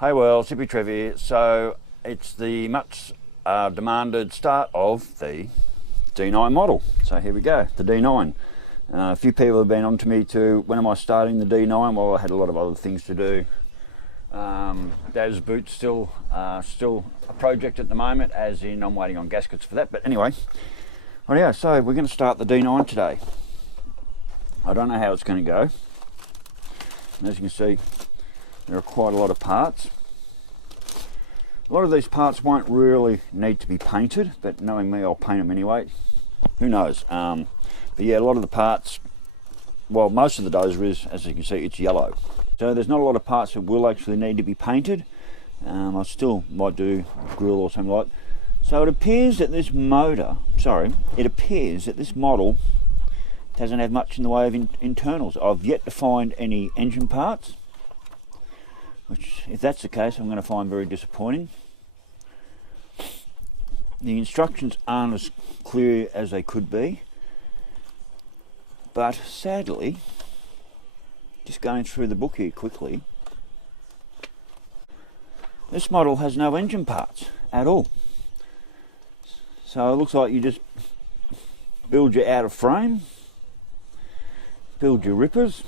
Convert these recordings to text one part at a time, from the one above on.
Hey world, Sippy Trev here. So it's the much demanded start of the D9 model. So here we go, the D9. A few people have been on to me to when am I starting the D9? Well, I had a lot of other things to do. Dozer boot's still a project at the moment, as in I'm waiting on gaskets for that. But anyway, yeah, so we're going to start the D9 today. I don't know how it's going to go. And as you can see, there are quite a lot of parts. A lot of these parts won't really need to be painted, but knowing me, I'll paint them anyway. Who knows? But yeah, a lot of the parts, well, most of the Dozer is, as you can see, it's yellow. So there's not a lot of parts that will actually need to be painted. I still might do grill or something like that. So it appears that this model doesn't have much in the way of internals. I've yet to find any engine parts, which, if that's the case, I'm going to find very disappointing. The instructions aren't as clear as they could be, but sadly, just going through the book here quickly, this model has no engine parts at all. So it looks like you just build your outer frame, build your rippers,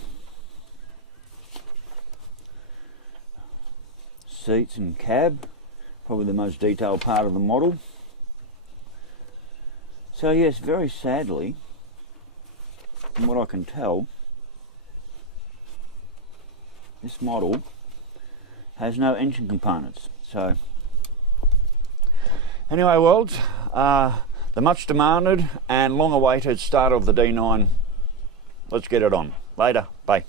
seats and cab, probably the most detailed part of the model. So yes, very sadly, from what I can tell, this model has no engine components. So anyway, world, the much demanded and long awaited start of the D9. Let's get it on. Later, bye.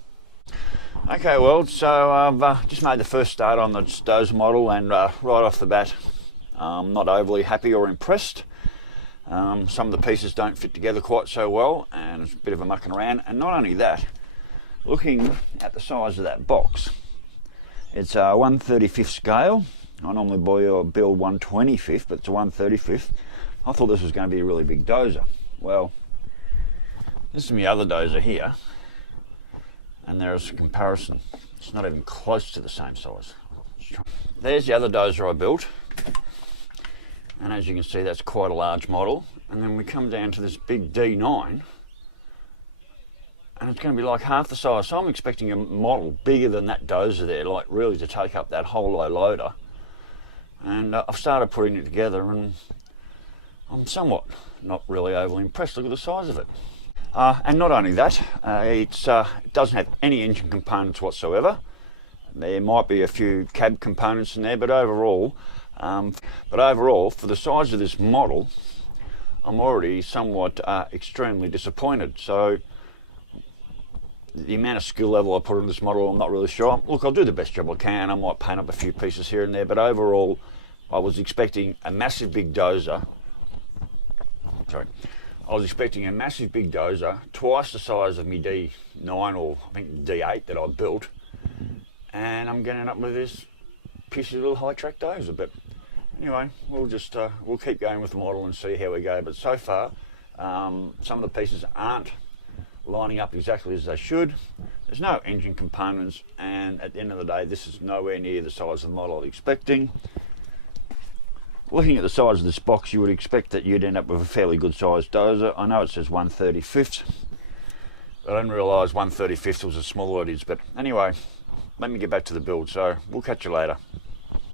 Okay, world, so I've just made the first start on the Dozer model, and right off the bat, I'm not overly happy or impressed. Some of the pieces don't fit together quite so well, and it's a bit of a mucking around. And not only that, looking at the size of that box, it's a 1/35 scale. I normally build 1/25, but it's a 1/35. I thought this was going to be a really big Dozer. Well, this is my other Dozer here, and there is a comparison. It's not even close to the same size. There's the other Dozer I built, and as you can see, that's quite a large model. And then we come down to this big D9, and it's going to be like half the size. So I'm expecting a model bigger than that Dozer there, like really to take up that whole low loader. And I've started putting it together, and I'm somewhat not really overly impressed. Look at the size of it. And not only that, it doesn't have any engine components whatsoever. There might be a few cab components in there, but overall, for the size of this model, I'm already somewhat extremely disappointed. So the amount of skill level I put in this model, I'm not really sure. Look, I'll do the best job I can. I might paint up a few pieces here and there, but overall, I was expecting a massive big Dozer. I was expecting a massive big Dozer, twice the size of my D9 or I think D8 that I built, and I'm getting up with this pissy little high track Dozer. But anyway, we'll keep going with the model and see how we go. But so far, some of the pieces aren't lining up exactly as they should. There's no engine components, and at the end of the day, this is nowhere near the size of the model I was expecting. Looking at the size of this box, you would expect that you'd end up with a fairly good sized Dozer. I know it says 1/35, but I didn't realise 1/35 was as small as it is. But anyway, let me get back to the build, so we'll catch you later.